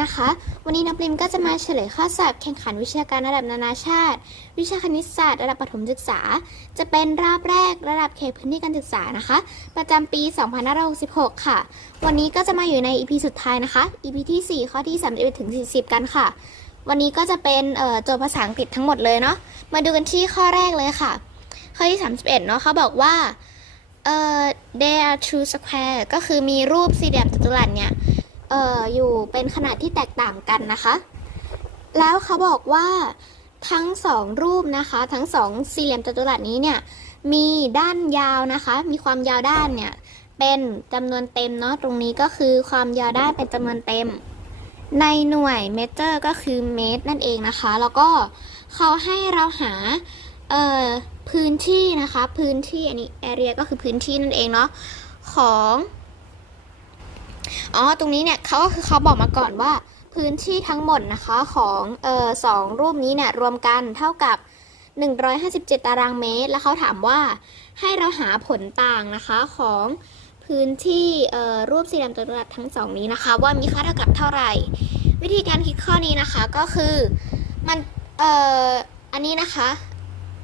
วันนะคะ วันนี้น้องปิมก็จะมาเฉลยข้อสอบแข่งขันวิชาการระดับนานาชาติ วิชาคณิตศาสตร์ระดับประถมศึกษา จะเป็นรอบแรกระดับเขตพื้นที่การศึกษานะคะ ประจำปี 2566 ค่ะ วันนี้ก็จะมาอยู่ใน EP สุดท้ายนะคะ EP ที่ 4 ข้อที่31ถึง40 กันค่ะ วันนี้ก็จะเป็นโจทย์ภาษาอังกฤษทั้งหมดเลยเนาะ มาดูกันที่ข้อแรกเลยค่ะ ข้อที่ 31 เนาะเขาบอกว่าเอ่อ there are two square ก็คือมีรูปสี่เหลี่ยมจัตุรัสเนี่ย เอ่ออยู่เป็นขนาดที่แตกต่างกันนะคะ แล้วเขาบอกว่าทั้งสองรูปนะคะ ทั้งสองสี่เหลี่ยมจัตุรัสนี้เนี่ยมีด้านยาวนะคะ มีความยาวด้านเนี่ยเป็นจำนวนเต็มเนาะตรงนี้ก็คือความยาวด้านเป็นจำนวนเต็ม ในหน่วยเมตรก็คือเมตรนั่นเองนะคะ แล้วก็เขาให้เราหาเอ่อพื้นที่นะคะ พื้นที่อันนี้ area ก็คือพื้นที่นั่นเองเนาะของ อ๋อ ตรงนี้เนี่ยเขาก็คือเขาบอกมาก่อนว่าพื้นที่ทั้งหมดนะคะของเอ่อสองรูปนี้เนี่ยรวมกันเท่ากับ 157 ตารางเมตร แล้วเขาถามว่าให้เราหาผลต่างนะคะของพื้นที่เอ่อรูปสี่เหลี่ยมจัตุรัสทั้งสองนี้นะคะ ว่ามีค่าเท่ากับเท่าไหร่ วิธีการคิดข้อนี้นะคะก็คือมันเอ่ออันนี้นะคะ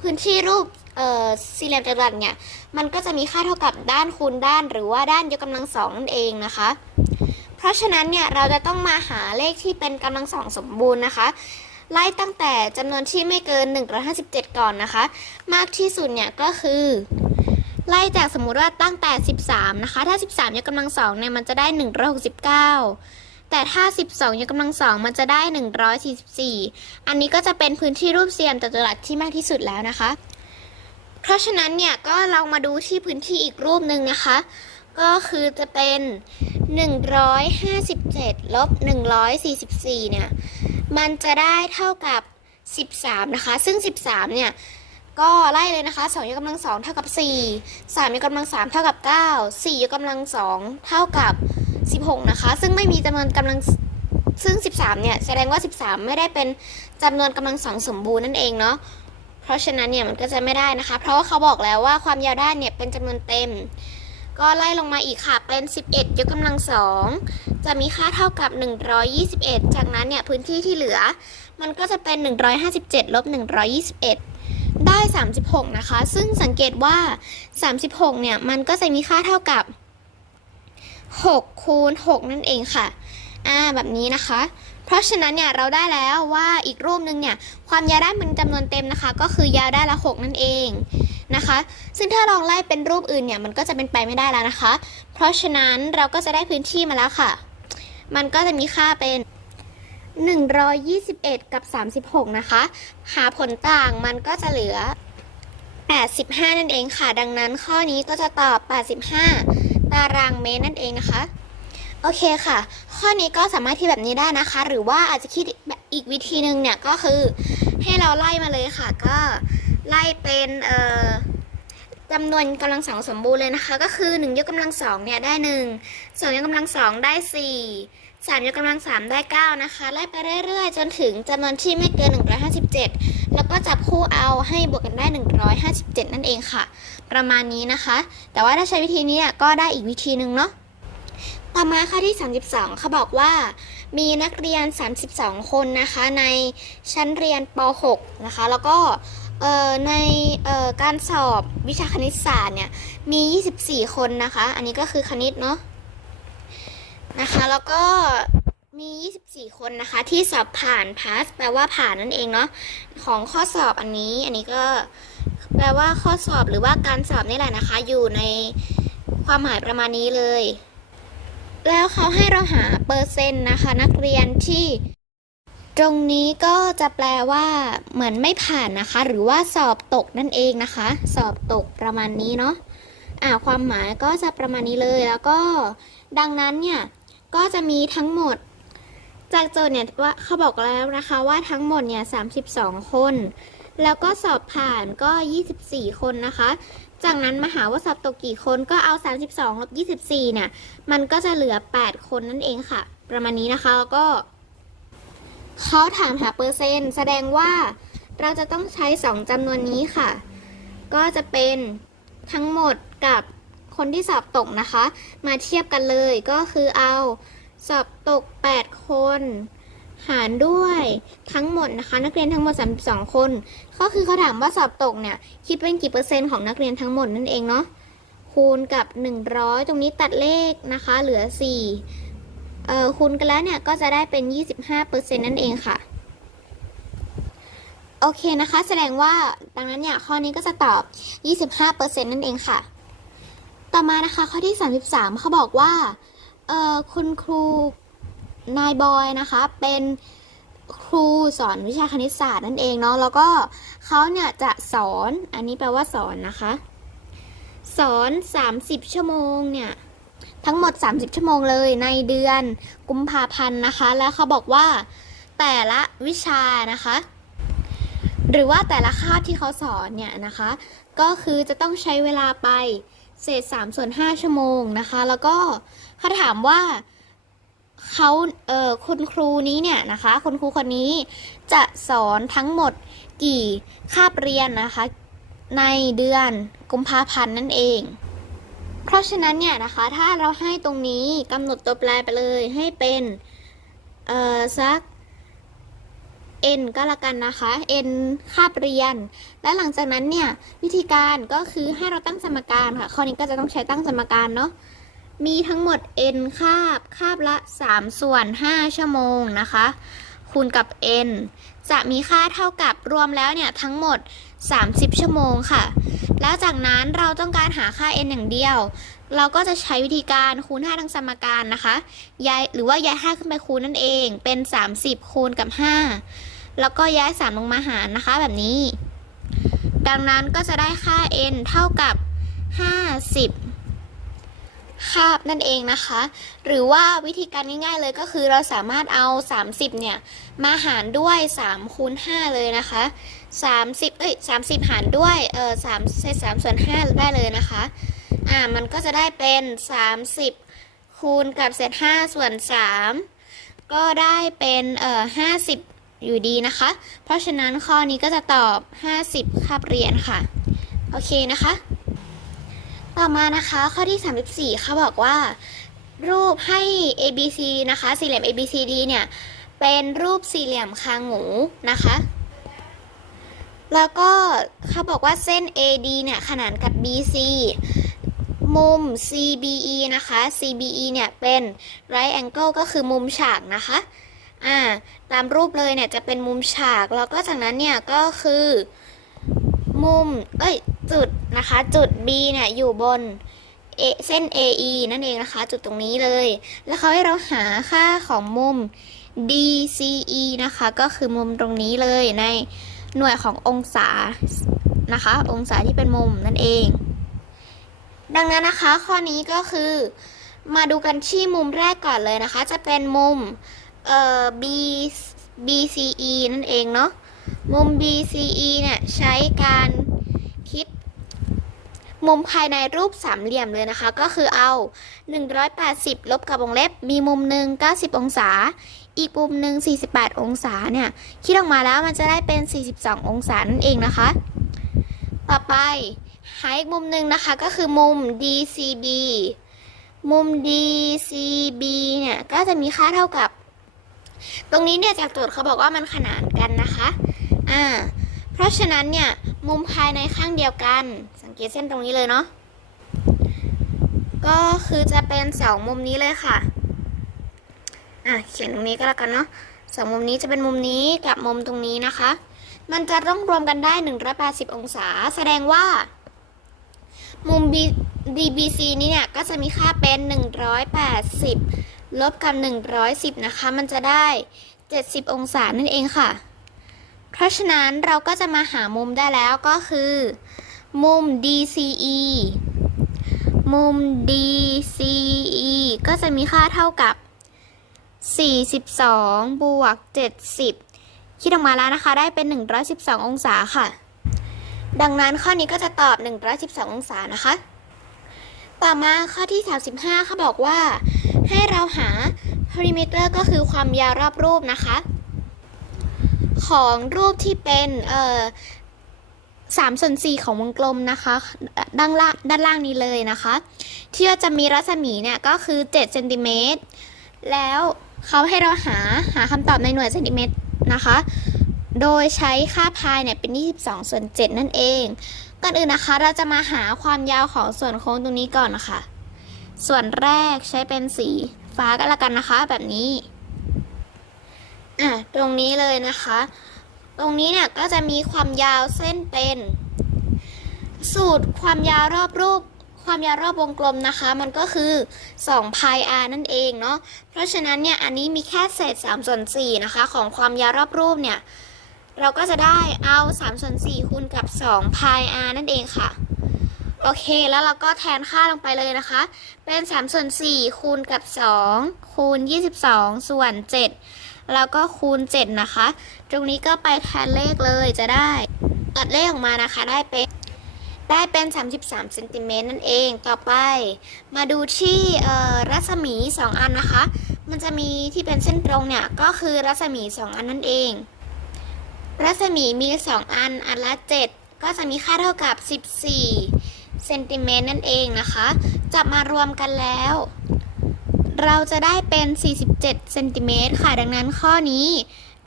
พื้นที่รูป เอ่อสี่เหลี่ยมจัตุรัสเนี่ย มันก็จะมีค่าเท่ากับด้านคูณด้านหรือว่าด้านยกกำลังสองนั่นเองนะคะ เพราะฉะนั้นเนี่ยเราจะต้องมาหาเลขที่เป็นกำลังสองสมบูรณ์นะคะไล่ตั้งแต่จำนวนที่ไม่เกิน 157 ก่อนนะคะ มากที่สุดเนี่ยก็คือ ไล่จากสมมุติว่าตั้งแต่ 13 นะคะ ถ้า 13 ยกกำลังสองเนี่ยมันจะได้ 169 แต่ถ้า 12 ยกกำลังสองมันจะได้ 144 อันนี้ก็จะเป็นพื้นที่รูปเสี่ยมจัตุรัสที่มากที่สุดแล้วนะคะ เพราะฉะนั้นเนี่ยก็เรามาดูที่พื้นที่อีกรูปหนึ่งนะคะ ก็คือจะเป็น 157ลบ144เนี่ยมันจะได้เท่ากับ 13 นะคะ ซึ่ง 13 เนี่ยก็ไล่เลยนะคะ2ยกกำลัง2เท่ากับ 4 3ยกกำลัง3เท่ากับ 9 4ยกกำลัง2เท่ากับ 16 นะคะ ซึ่งไม่มีจำนวนกำลังซึ่ง 13 เนี่ย แสดงว่า 13 ไม่ได้เป็นจำนวนกำลังสองสมบูรณ์นั่นเองเนาะ เพราะฉะนั้นเนี่ยมันก็จะไม่ได้นะคะ เพราะว่าเขาบอกแล้วว่าความยาวด้านเนี่ยเป็นจำนวนเต็ม ก็ไล่ลงมาอีกค่ะเป็น 11 ยกกำลังสองจะมีค่าเท่ากับ 121 จากนั้นเนี่ยพื้นที่ที่เหลือ มันก็จะเป็น 157ลบ121 ได้ 36 นะคะ ซึ่งสังเกตว่า 36 เนี่ยมันก็จะมีค่าเท่ากับ 6 คูณ 6 นั่นเองค่ะ อ่าแบบนี้นะคะ เพราะฉะนั้นเนี่ยเราได้แล้วว่าอีกรูปหนึ่งเนี่ยความยาวได้านเป็นจำนวนเต็มนะคะ ก็คือยาวได้ละ 6 นั่นเองนะคะ ซึ่งถ้าลองไล่เป็นรูปอื่นเนี่ยมันก็จะเป็นไปไม่ได้แล้วนะคะ เพราะฉะนั้นเราก็จะได้พื้นที่มาแล้วค่ะ มันก็จะมีค่าเป็น 121 กับ 36 นะคะ หาผลต่างมันก็จะเหลือ 85 นั่นเองค่ะ ดังนั้นข้อนี้ก็จะตอบ 85 ตารางเมตรนั่นเองนะคะ โอเคค่ะ ข้อนี้ก็สามารถที่แบบนี้ได้นะคะ หรือว่าอาจจะคิดอีกวิธีหนึ่งเนี่ยก็คือให้เราไล่มาเลยค่ะ ก็ไล่เป็นเอ่อจำนวนกำลังสองสมบูรณ์เลยนะคะ ก็คือ 1 ยกกำลังสองเนี่ยได้ 1 2 ยกกำลังสองได้ 4 3 ยกกำลังสามได้ 9 นะคะ ไล่ไปเรื่อยๆ จนถึงจำนวนที่ไม่เกิน 157 แล้วก็จับคู่เอาให้บวกกันได้ 157 นั่นเองค่ะ ประมาณนี้นะคะ แต่ว่าถ้าใช้วิธีนี้เนี่ยก็ได้อีกวิธีหนึ่งเนาะ ต่อมาข้อที่ 32เขาบอกว่า มีนักเรียน 32 คนนะคะในชั้นเรียนป .6 นะคะ แล้วก็ในการสอบวิชาคณิตศาสตร์เนี่ยมี 24 คนนะคะ อันนี้ก็คือคณิตเนาะนะคะ แล้วก็มี 24 คนนะคะ ที่สอบผ่าน pass แปลว่าผ่านนั่นเองเนาะของข้อสอบอันนี้ อันนี้ก็แปลว่าข้อสอบหรือว่าการสอบนี่แหละนะคะ อยู่ในความหมายประมาณนี้เลย แล้วเขาให้เราหาเปอร์เซ็นต์นะคะ นักเรียนที่ตรงนี้ก็จะแปลว่าเหมือนไม่ผ่านนะคะ หรือว่าสอบตกนั่นเองนะคะ สอบตกประมาณนี้เนาะอ่าความหมายก็จะประมาณนี้เลยแล้วก็ดังนั้นเนี่ย ก็จะมีทั้งหมด จากโจทย์เนี่ยว่าเขาบอกแล้วนะคะว่าทั้งหมดเนี่ย32คน แล้วก็สอบผ่านก็ 24 คนนะคะ จากนั้นมหาว่าสอบตกกี่คนก็เอา 32ลบ24 เนี่ย มันก็จะเหลือ 8 คนนั่นเองค่ะ ประมาณนี้นะคะแล้วก็เขาถามหาเปอร์เซ็นต์แสดงว่าเราจะต้องใช้ 2จำนวนนี้ค่ะ ก็จะเป็นทั้งหมดกับคนที่สอบตกนะคะ มาเทียบกันเลยก็คือเอาสอบตก 8 คน หารด้วยทั้งหมดนะคะ นักเรียนทั้งหมด 32 คน ก็คือเขาถามว่าสอบตกเนี่ยคิดเป็นกี่เปอร์เซ็นต์ของนักเรียนทั้งหมดนั่นเองเนาะคูณกับ 100 ตรงนี้ตัดเลขนะคะ เหลือ4เอ่อคูณกันแล้วเนี่ยก็จะได้เป็น 25%นั่นเองค่ะโอเคนะคะ แสดงว่าดังนั้นเนี่ยข้อนี้ก็จะตอบ 25%นั่นเองค่ะ ต่อมานะคะข้อที่ 33เขาบอกว่าเอ่อคุณครู นายบอยนะคะ เป็นครูสอนวิชาคณิตศาสตร์นั่นเองเนาะแล้วก็เขาเนี่ยจะสอนอันนี้แปลว่าสอนนะคะ สอน 30 ชั่วโมงเนี่ยทั้งหมด 30 ชั่วโมงเลยในเดือนกุมภาพันธ์นะคะ แล้วเขาบอกว่าแต่ละวิชานะคะ หรือว่าแต่ละคาบที่เขาสอนเนี่ยนะคะ ก็คือจะต้องใช้เวลาไปเศษ3ส่วน5ชั่วโมงนะคะ แล้วก็เขาถามว่า เขาเอ่อคุณครูนี้เนี่ยนะคะคุณครูคนนี้จะสอนทั้งหมดกี่คาบเรียนนะคะ ในเดือนกุมภาพันธ์นั่นเอง เพราะฉะนั้นเนี่ยนะคะถ้าเราให้ตรงนี้กำหนดตัวแปรไปเลยให้เป็นเอ่อสัก n ก็แล้วกันนะคะ n คาบเรียน และหลังจากนั้นเนี่ยวิธีการก็คือให้เราตั้งสมการค่ะข้อนี้ก็จะต้องใช้ตั้งสมการเนาะ มีทั้งหมด n คาบ คาบละ 3 ส่วน 5 ชั่วโมงนะคะ คูณกับ n จะมีค่าเท่ากับรวมแล้วเนี่ย ทั้งหมด 30 ชั่วโมงค่ะ แล้วจากนั้นเราต้องการหาค่า n อย่างเดียว เราก็จะใช้วิธีการคูณ 5ทั้งสมการนะคะย้ายหรือว่าย้าย 5 ขึ้นไปคูณนั่นเองเป็น 30 คูณกับ 5 แล้วก็ย้าย 3 ลงมาหารนะคะแบบนี้ ดังนั้นก็จะได้ค่า n เท่ากับ 50 คาบนั่นเองนะคะ หรือว่าวิธีการง่ายๆเลยก็คือเราสามารถเอา 30 เนี่ย มาหารด้วย3คูณ5เลยนะคะ 30 เอ้ย 30 หารด้วยเออ3เศษ3ส่วน 5 ได้เลยนะคะ อ่า มันก็จะได้เป็น 30 คูณกับเศษ5ส่วน 3 ก็ได้เป็นเอ่อ50 อยู่ดีนะคะ เพราะฉะนั้นข้อนี้ก็จะตอบ 50คาบเรียนค่ะ โอเคนะคะ ต่อมานะคะข้อที่ 34เขาบอกว่า รูปให้ A B C นะคะ สี่เหลี่ยม A B C D เนี่ย เป็นรูปสี่เหลี่ยมคางหมูนะคะ แล้วก็เขาบอกว่าเส้น AD เนี่ยขนานกับ BC มุม CBE นะคะ CBE เนี่ยเป็น right angle ก็คือมุมฉากนะคะ อ่า ตามรูปเลยเนี่ยจะเป็นมุมฉาก แล้วก็จากนั้นเนี่ยก็คือ มุม เอ้ย จุดนะคะ จุด B เนี่ยอยู่บน A เส้น AE นั่นเองนะคะ จุดตรงนี้เลย แล้วเขาให้เราหาค่าของมุม DCE นะคะ ก็คือมุมตรงนี้เลยในหน่วยขององศานะคะ องศาที่เป็นมุมนั่นเอง ดังนั้นนะคะข้อนี้ก็คือ มาดูกันที่มุมแรกก่อนเลยนะคะ จะเป็นมุมเอ่อ B BCE นั่นเองเนาะมุม BCE เนี่ยใช้การ มุมภายในรูปสามเหลี่ยมเลยนะคะ ก็คือเอา 180 ลบกับวงเล็บ มีมุมหนึ่ง90 องศา อีกมุมหนึ่ง48 องศาเนี่ย คิดออกมาแล้วมันจะได้เป็น 42 องศานั่นเองนะคะ ต่อไปหาอีกมุมหนึ่งนะคะก็คือมุม DCB มุม DCB เนี่ยก็จะมีค่าเท่ากับ ตรงนี้เนี่ยจากโจทย์เขาบอกว่ามันขนานกันนะคะ อ่า เพราะฉะนั้นเนี่ยมุมภายในข้างเดียวกัน สังเกตเส้นตรงนี้เลยเนาะก็คือจะเป็นสองมุมนี้เลยค่ะอะเขียนตรงนี้ก็แล้วกันเนาะสองมุมนี้จะเป็นมุมนี้กับมุมตรงนี้นะคะ มันจะต้องรวมกันได้ 180 องศา แสดงว่า มุม B DBC นี้เนี่ย ก็จะมีค่าเป็น 180 ลบกับ 110 นะคะ มันจะได้ 70 องศานั่นเองค่ะ เพราะฉะนั้นเราก็จะมาหามุมได้แล้วก็คือ มุม DCE มุม DCE ก็จะมีค่าเท่ากับ 42 บวก 70 คิดออกมาแล้วนะคะ ได้เป็น 112 องศาค่ะ ดังนั้นข้อนี้ก็จะตอบ 112 องศานะคะ ต่อมาข้อที่ 35เขาบอกว่า ให้เราหา perimeter ก็คือความยาวรอบรูปนะคะ ของรูปที่เป็นเอ่อสามส่วนสี่ของวงกลมนะคะด้านล่างด้านล่างนี้เลยนะคะ ที่ว่าจะมีรัศมีเนี่ยก็คือ7เซนติเมตรแล้วเขาให้เราหาหาคำตอบในหน่วยเซนติเมตรนะคะ โดยใช้ค่าพายเนี่ยเป็น 22 ส่วน 7 นั่นเอง ก่อนอื่นนะคะเราจะมาหาความยาวของส่วนโค้งตรงนี้ก่อนนะคะ ส่วนแรกใช้เป็นสีฟ้าก็แล้วกันนะคะ แบบนี้ อะตรงนี้เลยนะคะ ตรงนี้เนี่ยก็จะมีความยาวเส้นเป็น สูตรความยาวรอบรูป ความยาวรอบวงกลมนะคะ มันก็คือ2 pi r นั่นเองเนาะเพราะฉะนั้นเนี่ยอันนี้มีแค่เศษ3ส่วน4นะคะ ของความยาวรอบรูปเนี่ยเราก็จะได้เอา3ส่วน4คูณกับ2 pi r นั่นเองค่ะโอเค แล้วเราก็แทนค่าลงไปเลยนะคะ เป็น3ส่วน4คูณกับ 2 คูณ 22 ส่วน 7 แล้วก็คูณ 7 นะคะ ตรงนี้ก็ไปแทนเลขเลยจะได้ตัดเลขออกมานะคะได้เป็นได้เป็น 33เซนติเมตรนั่นเอง ต่อไป มาดูที่รัศมี 2 อันนะคะ มันจะมีที่เป็นเส้นตรงเนี่ย ก็คือรัศมี 2 อันนั่นเอง รัศมีมี 2 อัน อันละ 7 ก็จะมีค่าเท่ากับ 14เซนติเมตรนั่นเองนะคะ จับมารวมกันแล้ว เราจะได้เป็น 47เซนติเมตรค่ะ ดังนั้นข้อนี้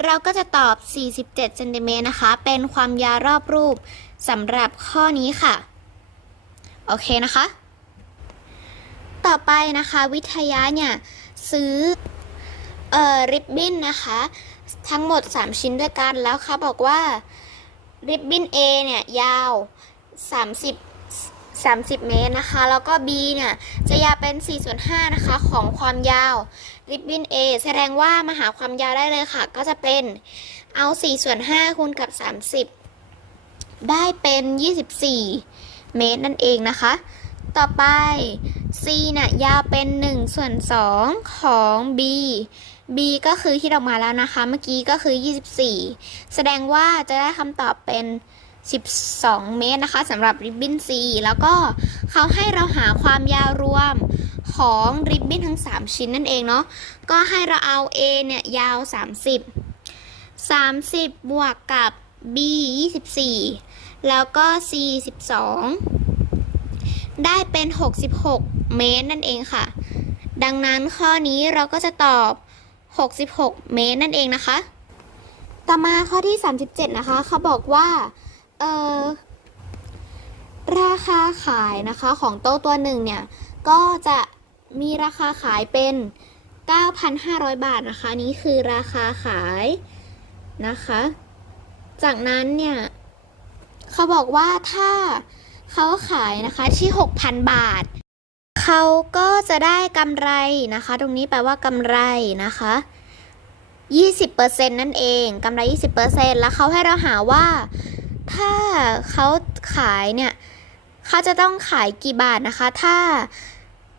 เราก็จะตอบ 47เซนติเมตรนะคะ เป็นความยาวรอบรูปสำหรับข้อนี้ค่ะ โอเคนะคะ ต่อไปนะคะ วิทยาเนี่ย ซื้อเอ่อริบบิ้นนะคะ ทั้งหมด 3 ชิ้นด้วยกันแล้วเขาบอกว่าริบบิ้น A เนี่ย ยาว 30 30 เมตรนะคะ แล้วก็ B เนี่ยจะยาวเป็น4ส่วน5นะคะ ของความยาวริบบิ้น A แสดงว่ามาหาความยาวได้เลยค่ะ ก็จะเป็นเอา4ส่วน5คูณกับ 30 ได้เป็น 24 เมตรนั่นเองนะคะ ต่อไป C น่ะยาวเป็น 1 ส่วน 2 ของ B B ก็คือที่ออกมาแล้วนะคะ เมื่อกี้ก็คือ 24 แสดงว่าจะได้คำตอบเป็น 12 เมตรนะคะสำหรับริบบิ้น C แล้วก็เขาให้เราหาความยาวรวมของริบบิ้นทั้ง 3 ชิ้นนั่นเองเนาะก็ให้เราเอา A เนี่ยยาว 30 30 บวกกับ B 24 แล้วก็ C 12 ได้เป็น 66 เมตรนั่นเองค่ะ ดังนั้นข้อนี้เราก็จะตอบ 66 เมตรนั่นเองนะคะ ต่อมาข้อที่ 37 นะคะ เขาบอกว่า เออราคาขายนะคะของโต๊ะตัวหนึ่งเนี่ยก็จะมีราคาขายเป็น 9,500 บาทนะคะ นี่คือราคาขายนะคะ จากนั้นเนี่ยเขาบอกว่าถ้าเขาขายนะคะที่ 6,000 บาท เขาก็จะได้กำไรนะคะ ตรงนี้แปลว่ากำไรนะคะ 20%นั่นเองกำไร 20%แล้วเขาให้เราหาว่า ถ้าเขาขายเนี่ยเขาจะต้องขายกี่บาทนะคะ ถ้า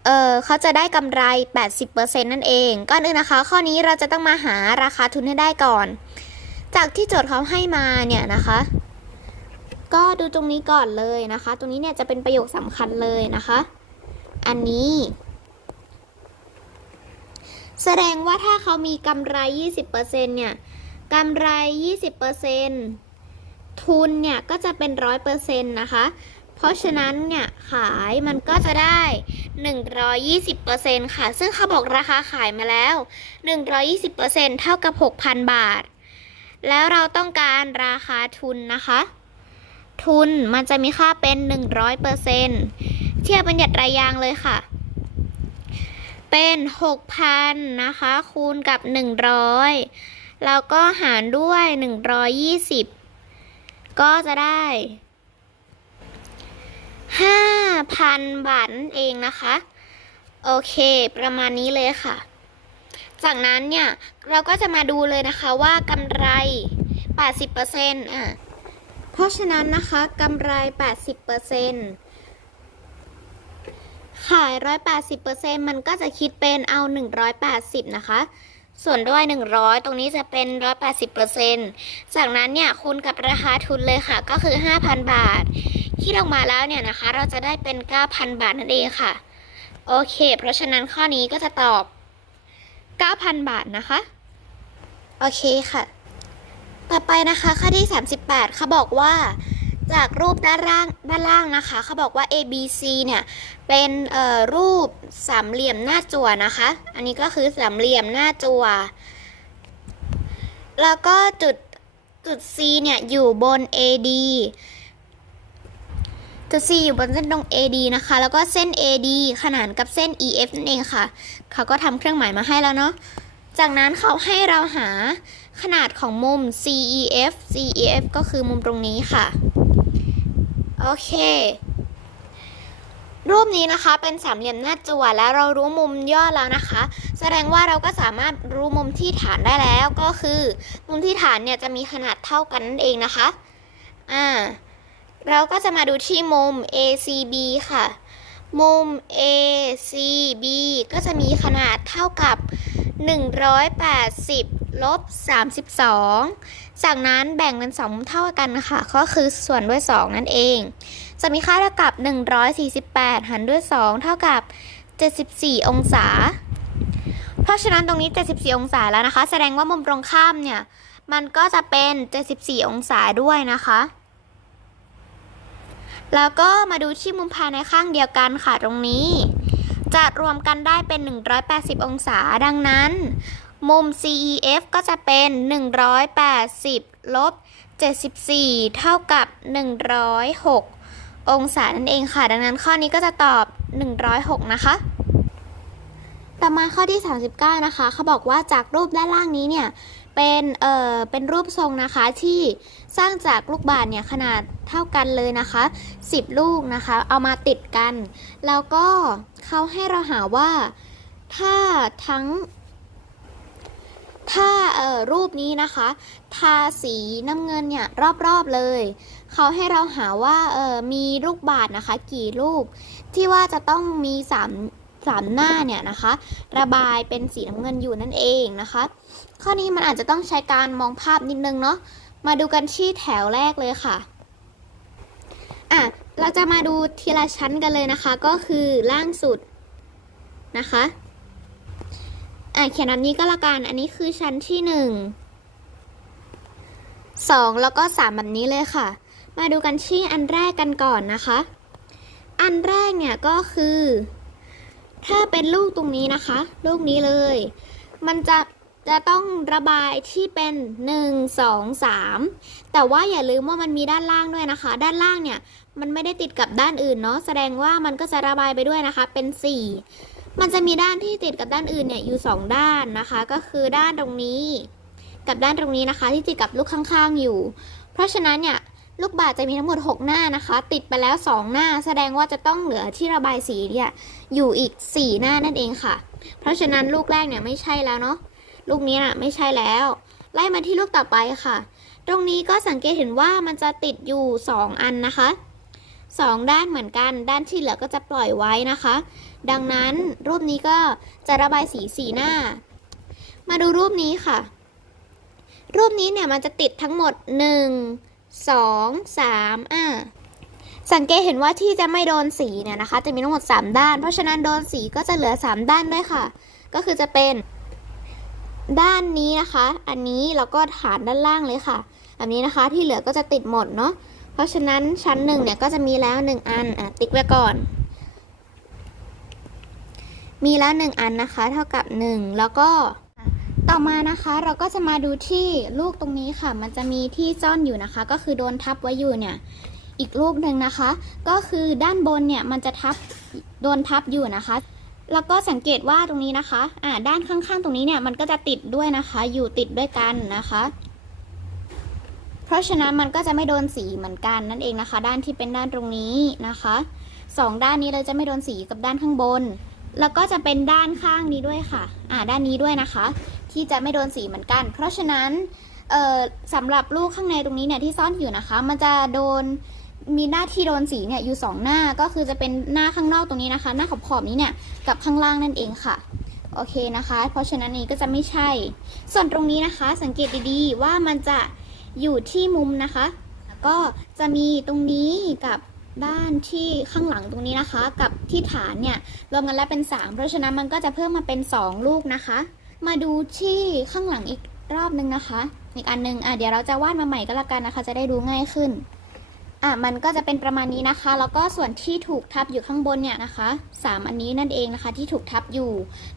เออเขาจะได้กำไร 80%นั่นเอง ก่อนอื่นนะคะ ข้อนี้เราจะต้องมาหาราคาทุนให้ได้ก่อน จากที่โจทย์เขาให้มาเนี่ยนะคะ ก็ดูตรงนี้ก่อนเลยนะคะ ตรงนี้เนี่ยจะเป็นประโยคสำคัญเลยนะคะ อันนี้ แสดงว่าถ้าเขามีกำไร 20%เนี่ยกำไร 20% ทุนเนี่ยก็จะเป็น100%นต์นะคะ เพราะฉะนั้นเนี่ยขายมันก็จะได้ 120%ค่ะ ซึ่งเขาบอกราคาขายมาแล้ว 120%เท่ากับ 6,000 บาท แล้วเราต้องการราคาทุนนะคะ ทุนมันจะมีค่าเป็น 100%เทียบเป็นหยัดรายยางเลยค่ะ เป็น 6,000 นะคะ คูณกับ 100 แล้วก็หารด้วย 120 ก็จะได้5,000บาทนั่นเองนะคะ โอเค ประมาณนี้เลยค่ะ จากนั้นเนี่ย เราก็จะมาดูเลยนะคะว่ากำไร 80%อะเพราะฉะนั้นนะคะกำไร 80%ขาย 180%มันก็จะคิดเป็นเอา 180 นะคะ ส่วนด้วย 100 ตรงนี้จะเป็น 180%จากนั้นเนี่ยคูณกับราคาทุนเลยค่ะก็คือ 5,000 บาทที่ออกมาแล้วเนี่ยนะคะ เราจะได้เป็น 9,000 บาทนั่นเองค่ะ โอเค เพราะฉะนั้นข้อนี้ก็จะตอบ 9,000 บาทนะคะ โอเคค่ะ ต่อไปนะคะข้อที่ 38เขาบอกว่า จากรูปด้านล่างด้านล่างนะคะ เขาบอกว่า A B C เนี่ยเป็นรูปสามเหลี่ยมหน้าจั่วนะคะ อันนี้ก็คือสามเหลี่ยมหน้าจั่วแล้วก็จุดจุด C เนี่ยอยู่บน AD จุด C อยู่บนเส้นตรง AD นะคะ แล้วก็เส้น AD ขนานกับเส้น EF นั่นเองค่ะ เขาก็ทำเครื่องหมายมาให้แล้วเนาะ จากนั้นเขาให้เราหาขนาดของมุม CEF CEF ก็คือมุมตรงนี้ค่ะ โอเค รูปนี้นะคะเป็นสามเหลี่ยมหน้าจั่วแล้วเรารู้มุมย่อแล้วนะคะ แสดงว่าเราก็สามารถรู้มุมที่ฐานได้แล้วก็คือ มุมที่ฐานเนี่ยจะมีขนาดเท่ากันนั่นเองนะคะอ่าเราก็จะมาดูที่มุม ACB ค่ะ มุม ACB ก็จะมีขนาดเท่ากับ 180 ลบ 32 จากนั้นแบ่งเป็น 2 เท่ากันนะคะก็คือส่วนด้วย 2 นั่นเอง จะมีค่าเท่ากับ 148 หารด้วย 2 เท่ากับ 74 องศา เพราะฉะนั้นตรงนี้ 74 องศาแล้วนะคะ แสดงว่ามุมตรงข้ามเนี่ย มันก็จะเป็น 74 องศาด้วยนะคะ แล้วก็มาดูที่มุมภายในข้างเดียวกันค่ะตรงนี้ จะรวมกันได้เป็น 180 องศา ดังนั้น มุม CEF ก็จะเป็น 180 ลบ 74 เท่ากับ 106 องศานั่นเองค่ะ ดังนั้นข้อนี้ก็จะตอบ 106 นะคะ ต่อมาข้อที่ 39 นะคะ เขาบอกว่าจากรูปด้านล่างนี้เนี่ย เป็น เอ่อ เป็นรูปทรงนะคะที่สร้างจากลูกบาศก์เนี่ยขนาดเท่ากันเลยนะคะ 10 ลูกนะคะ เอามาติดกัน แล้วก็เขาให้เราหาว่า ถ้าทั้ง ถ้าเออรูปนี้นะคะ ทาสีน้ำเงินเนี่ยรอบๆเลย เขาให้เราหาว่าเออมีลูกบาศก์นะคะ กี่ลูกที่ว่าจะต้องมีสามสามหน้าเนี่ยนะคะ ระบายเป็นสีน้ำเงินอยู่นั่นเองนะคะ ข้อนี้มันอาจจะต้องใช้การมองภาพนิดนึงเนาะมาดูกันที่แถวแรกเลยค่ะอะเราจะมาดูทีละชั้นกันเลยนะคะ ก็คือล่างสุดนะคะ อะเขียนแบบนี้ก็แล้วกัน อันนี้คือชั้นที่หนึ่งสองแล้วก็สามแบบนี้เลยค่ะ มาดูกันที่อันแรกกันก่อนนะคะ อันแรกเนี่ยก็คือ ถ้าเป็นลูกตรงนี้นะคะ ลูกนี้เลย มันจะจะต้องระบายที่เป็น 1 2 3 แต่ว่าอย่าลืมว่ามันมีด้านล่างด้วยนะคะ ด้านล่างเนี่ย มันไม่ได้ติดกับด้านอื่นเนาะแสดงว่ามันก็จะระบายไปด้วยนะคะเป็น 4 มันจะมีด้านที่ติดกับด้านอื่นเนี่ยอยู่ 2 ด้านนะคะ ก็คือด้านตรงนี้ กับด้านตรงนี้นะคะ ที่ติดกับลูกข้างๆอยู่ เพราะฉะนั้นเนี่ยลูกบาศก์จะมีทั้งหมด 6 หน้านะคะ ติดไปแล้ว 2 หน้า แสดงว่าจะต้องเหลือที่ระบายสีเนี่ยอยู่อีก 4 หน้านั่นเองค่ะ เพราะฉะนั้นลูกแรกเนี่ยไม่ใช่แล้วเนาะลูกนี้น่ะไม่ใช่แล้ว ไล่มาที่ลูกต่อไปค่ะ ตรงนี้ก็สังเกตเห็นว่ามันจะติดอยู่ 2 อันนะคะ 2 ด้านเหมือนกัน ด้านที่เหลือก็จะปล่อยไว้นะคะ ดังนั้นรูปนี้ก็จะระบายสีสีหน้า มาดูรูปนี้ค่ะ รูปนี้เนี่ยมันจะติดทั้งหมด 1 2 3อะสังเกตเห็นว่าที่จะไม่โดนสีเนี่ยนะคะ จะมีทั้งหมด 3 ด้าน เพราะฉะนั้นโดนสีก็จะเหลือ 3 ด้านด้วยค่ะ ก็คือจะเป็นด้านนี้นะคะ อันนี้แล้วก็ฐานด้านล่างเลยค่ะ แบบนี้นะคะที่เหลือก็จะติดหมดเนาะ เพราะฉะนั้นชั้นหนึ่งเนี่ยก็จะมีแล้ว 1 อันอะติ๊กไว้ก่อน มีแล้ว 1 อันนะคะ เท่ากับ 1 แล้วก็ต่อมานะคะเราก็จะมาดูที่ลูกตรงนี้ค่ะ มันจะมีที่ซ่อนอยู่นะคะ ก็คือโดนทับไว้อยู่เนี่ย อีกลูกหนึ่งนะคะ ก็คือด้านบนเนี่ยมันจะทับโดนทับอยู่นะคะ แล้วก็สังเกตว่าตรงนี้นะคะ อ่าด้านข้างๆ ตรงนี้เนี่ยมันก็จะติดด้วยนะคะ อยู่ติดด้วยกันนะคะ เพราะฉะนั้นมันก็จะไม่โดนสีเหมือนกันนั่นเองนะคะ ด้านที่เป็นด้านตรงนี้นะคะสองด้านนี้เลยจะไม่โดนสีกับด้านข้างบน แล้วก็จะเป็นด้านข้างนี้ด้วยค่ะ อ่า ด้านนี้ด้วยนะคะ ที่จะไม่โดนสีเหมือนกัน เพราะฉะนั้นเอ่อสำหรับลูกข้างในตรงนี้เนี่ยที่ซ่อนอยู่นะคะ มันจะโดนมีหน้าที่โดนสีเนี่ยอยู่สองหน้าก็คือจะเป็นหน้าข้างนอกตรงนี้นะคะ หน้าขอบขอบนี้เนี่ยกับข้างล่างนั่นเองค่ะโอเคนะคะ เพราะฉะนั้นนี้ก็จะไม่ใช่ ส่วนตรงนี้นะคะ สังเกตดีๆว่ามันจะอยู่ที่มุมนะคะแล้วก็จะมีตรงนี้กับ ด้านที่ข้างหลังตรงนี้นะคะ กับที่ฐานเนี่ยรวมกันแล้วเป็น 3 เพราะฉะนั้นมันก็จะเพิ่มมาเป็น 2 ลูกนะคะ มาดูที่ข้างหลังอีกรอบนึงนะคะ อีกอันนึงอะเดี๋ยวเราจะวาดมาใหม่ก็แล้วกันนะคะ จะได้ดูง่ายขึ้นอะมันก็จะเป็นประมาณนี้นะคะ แล้วก็ส่วนที่ถูกทับอยู่ข้างบนเนี่ยนะคะสามอันนี้นั่นเองนะคะที่ถูกทับอยู่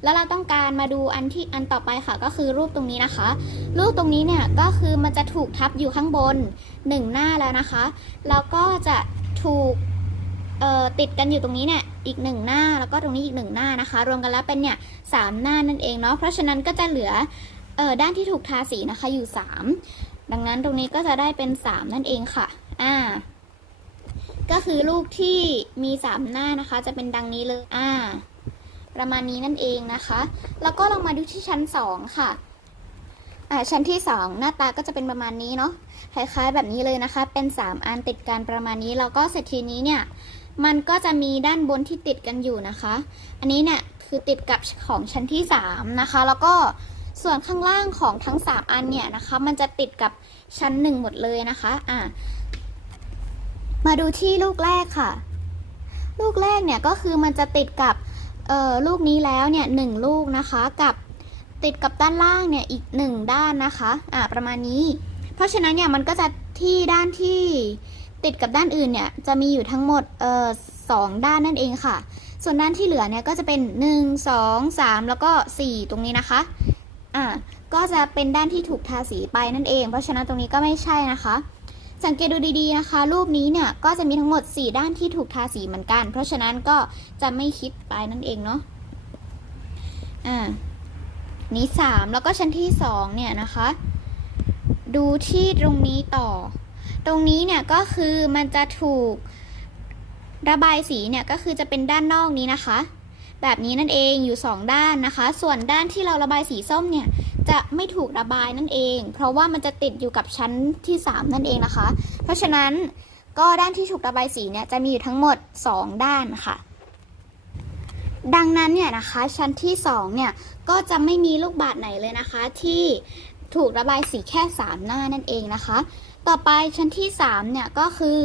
แล้วเราต้องการมาดูอันที่อันต่อไปค่ะ ก็คือรูปตรงนี้นะคะ รูปตรงนี้เนี่ยก็คือมันจะถูกทับอยู่ข้างบนหนึ่งหน้าแล้วนะคะ แล้วก็จะ ถูกติดกันอยู่ตรงนี้เนี่ยอีกหนึ่งหน้าแล้วก็ตรงนี้อีกหนึ่งหน้านะคะ รวมกันแล้วเป็นเนี่ยสามหน้านั่นเองเนาะเพราะฉะนั้นก็จะเหลือออด้านที่ถูกทาสีนะคะอยู่สามดังนั้นตรงนี้ก็จะได้เป็นสามนั่นเองค่ะอ่าก็คือรูปที่มีสามหน้านะคะ จะเป็นดังนี้เลยอ่าประมาณนี้นั่นเองนะคะ แล้วก็ลองมาดูที่ชั้นสองค่ะอ่าชั้นที่สองหน้าตาก็จะเป็นประมาณนี้เนาะ คล้ายๆ แบบนี้เลยนะคะ เป็นสามอันติดกันประมาณนี้ แล้วก็เสร็จทีนี้เนี่ย มันก็จะมีด้านบนที่ติดกันอยู่นะคะ อันนี้เนี่ยคือติดกับของชั้นที่สามนะคะ แล้วก็ส่วนข้างล่างของทั้งสามอันเนี่ยนะคะ มันจะติดกับชั้นหนึ่งหมดเลยนะคะ อ่า มาดูที่ลูกแรกค่ะ ลูกแรกเนี่ยก็คือมันจะติดกับเอ่อลูกนี้แล้วเนี่ยหนึ่งลูกนะคะ กับติดกับด้านล่างเนี่ยอีกหนึ่งด้านนะคะ อ่า ประมาณนี้ เพราะฉะนั้นเนี่ยมันก็จะที่ด้านที่ติดกับด้านอื่นเนี่ยจะมีอยู่ทั้งหมดเอ่อสองด้านนั่นเองค่ะ ส่วนด้านที่เหลือเนี่ยก็จะเป็น 1 2 3 แล้วก็ 4 ตรงนี้นะคะอ่าก็จะเป็นด้านที่ถูกทาสีไปนั่นเอง เพราะฉะนั้นตรงนี้ก็ไม่ใช่นะคะ สังเกตดูดีๆนะคะ รูปนี้เนี่ยก็จะมีทั้งหมด 4 ด้านที่ถูกทาสีเหมือนกัน เพราะฉะนั้นก็จะไม่คิดไปนั่นเองเนาะอ่านี้ 3 แล้วก็ชั้นที่ 2 เนี่ยนะคะ ดูที่ตรงนี้ต่อ ตรงนี้เนี่ยก็คือมันจะถูกระบายสีเนี่ยก็คือจะเป็นด้านนอกนี้นะคะ แบบนี้นั่นเองอยู่ 2 ด้านนะคะ ส่วนด้านที่เราระบายสีส้มเนี่ยจะไม่ถูกระบายนั่นเอง เพราะว่ามันจะติดอยู่กับชั้นที่ 3 นั่นเองนะคะ เพราะฉะนั้นก็ด้านที่ถูกระบายสีเนี่ยจะมีอยู่ทั้งหมด 2 ด้านค่ะ ดังนั้นเนี่ยนะคะชั้นที่2เนี่ยก็จะไม่มีลูกบาศก์ไหนเลยนะคะที่ ถูกระบายสีแค่ 3 หน้านั่นเองนะคะ ต่อไปชั้นที่ 3 เนี่ยก็คือ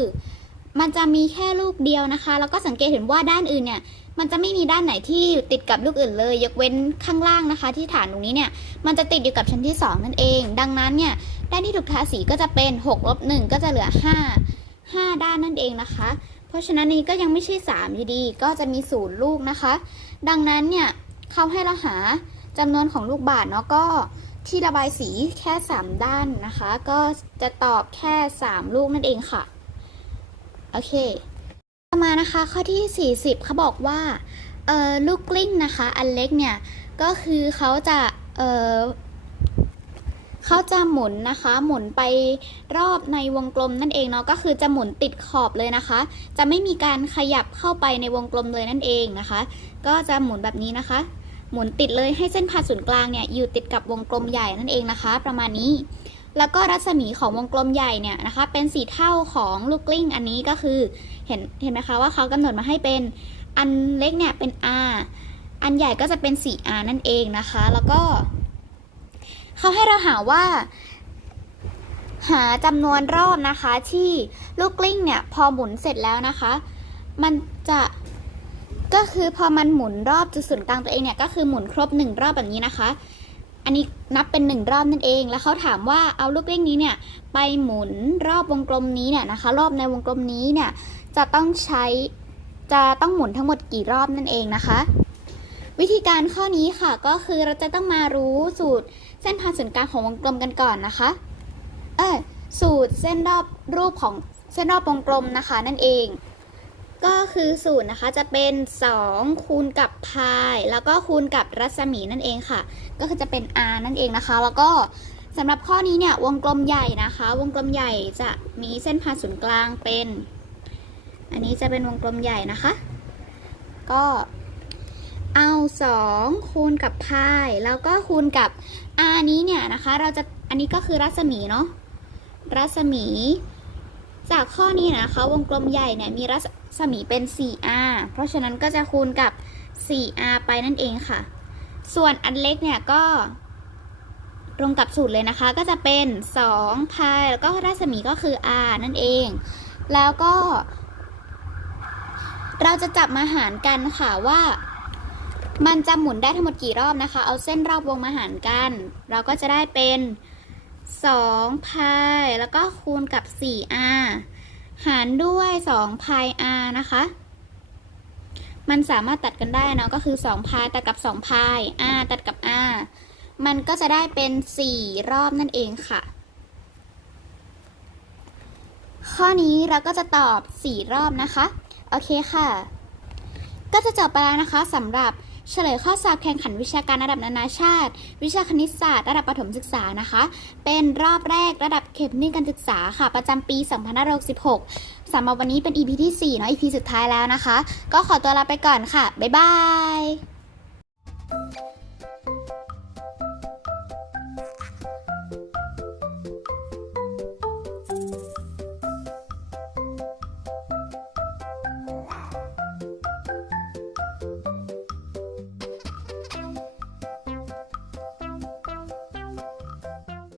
มันจะมีแค่ลูกเดียวนะคะ แล้วก็สังเกตเห็นว่าด้านอื่นเนี่ยมันจะไม่มีด้านไหนที่ติดกับลูกอื่นเลย ยกเว้นข้างล่างนะคะ ที่ฐานตรงนี้เนี่ยมันจะติดอยู่กับชั้นที่ 2 นั่นเอง ดังนั้นเนี่ยด้านที่ถูกทาสีก็จะเป็น6ลบ1ก็จะเหลือ 5 5 ด้านนั่นเองนะคะ เพราะฉะนั้นนี้ก็ยังไม่ใช่3อยู่ดีก็จะมีศูนย์ลูกนะคะ ดังนั้นเนี่ยเขาให้เราหาจำนวนของลูกบาศกเนาะก็ ที่ระบายสีแค่ 3 ด้านนะคะ ก็จะตอบแค่ 3 ลูกนั่นเองค่ะ โอเค ต่อมานะคะข้อที่ 40เขาบอกว่าเอ่อลูกกลิ้งนะคะ อันเล็กเนี่ย ก็คือเขาจะเอ่อเขาจะหมุนนะคะ หมุนไปรอบในวงกลมนั่นเองเนาะก็คือจะหมุนติดขอบเลยนะคะ จะไม่มีการขยับเข้าไปในวงกลมเลยนั่นเองนะคะ ก็จะหมุนแบบนี้นะคะ หมุนติดเลยให้เส้นผ่าศูนย์กลางเนี่ยอยู่ติดกับวงกลมใหญ่นั่นเองนะคะ ประมาณนี้ แล้วก็รัศมีของวงกลมใหญ่เนี่ยนะคะ เป็นสีเท่าของลูกกลิ้งอันนี้ก็คือเห็นเห็นไหมคะว่าเขากำหนดมาให้เป็นอันเล็กเนี่ยเป็น r อันใหญ่ก็จะเป็น 4r นั่นเองนะคะ แล้วก็เขาให้เราหาว่า หาจำนวนรอบนะคะที่ลูกกลิ้งเนี่ยพอหมุนเสร็จแล้วนะคะ มันจะ ก็คือพอมันหมุนรอบจุดศูนย์กลางตัวเองเนี่ยก็คือหมุนครบหนึ่งรอบแบบนี้นะคะ อันนี้นับเป็นหนึ่งรอบนั่นเอง แล้วเขาถามว่าเอาลูกเล่งนี้เนี่ยไปหมุนรอบวงกลมนี้เนี่ยนะคะ รอบในวงกลมนี้เนี่ยจะต้องใช้จะต้องหมุนทั้งหมดกี่รอบนั่นเองนะคะ วิธีการข้อนี้ค่ะก็คือเราจะต้องมารู้สูตรเส้นผ่านศูนย์กลางของวงกลมกันก่อนนะคะเออสูตรเส้นรอบรูปของเส้นรอบวงกลมนะคะนั่นเอง ก็คือสูตรนะคะจะเป็น 2 คูณกับพาย แล้วก็คูณกับรัศมีนั่นเองค่ะ ก็คือจะเป็น r นั่นเองนะคะ แล้วก็สำหรับข้อนี้เนี่ยวงกลมใหญ่นะคะ วงกลมใหญ่จะมีเส้นผ่านศูนย์กลางเป็น อันนี้จะเป็นวงกลมใหญ่นะคะ ก็เอา 2 คูณกับพาย แล้วก็คูณกับ r นี้เนี่ยนะคะ เราจะอันนี้ก็คือรัศมีเนาะรัศมี จากข้อนี้นะคะ วงกลมใหญ่เนี่ยมีรัศ มีเป็น 4r เพราะฉะนั้นก็จะคูณกับ 4r ไปนั่นเองค่ะ ส่วนอันเล็กเนี่ยก็ตรงกับสูตรเลยนะคะ ก็จะเป็น2พายแล้วก็รัศมีก็คือ r นั่นเอง แล้วก็ เราจะจับมาหารกันค่ะว่ามันจะหมุนได้ทั้งหมดกี่รอบนะคะ เอาเส้นรอบวงมาหารกัน เราก็จะได้เป็น2พายแล้วก็คูณกับ 4r หารด้วย2 pi r นะคะ มันสามารถตัดกันได้เนอะก็คือ2 pi ตัดกับ2 pi r ตัดกับ r มันก็จะได้เป็น 4 รอบนั่นเองค่ะ ข้อนี้เราก็จะตอบ 4 รอบนะคะ โอเคค่ะ ก็จะจบไปแล้วนะคะสำหรับ เฉลยข้อสอบแข่งขันวิชาการระดับนานาชาติ วิชาคณิตศาสตร์ระดับประถมศึกษานะคะ เป็นรอบแรกระดับเข็มนิ่งการศึกษาค่ะ ประจำปี 2566สำหรับวันนี้เป็น EP ที่ 4 เนาะ EP สุดท้ายแล้วนะคะ ก็ขอตัวลาไปก่อนค่ะ บ๊ายบาย